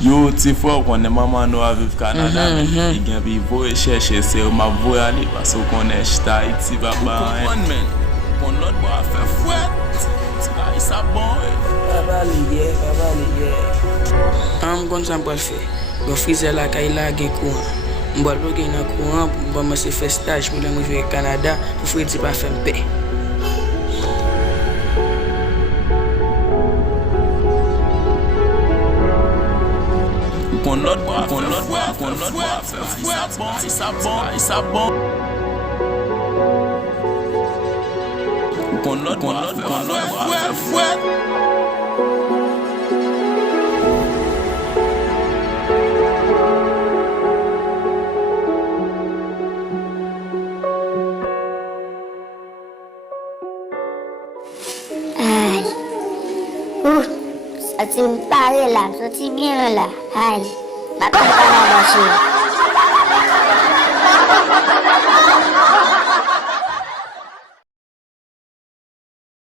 Yo, ti fwa konen maman nou aviv Canada, men. Gen pi voye cherche se ou ma voye ali parce ou konen chita iti baba. Men. Kon lot bo a fe fwet. Ti ba isa bon. Baba liye. Kon san pou fe. Go frize la kay la gen kouan. Mbol pou gen nan kouan, mbol mwen se fe staj pou lè mwen ve Canada pou Freddy pa fe mpe. Kon lot bo a fe fwet. Isa bon. Kon lot bo a fe fwet. Sorti me parler là, sorti bien là. Aïe, ma campagne a marché.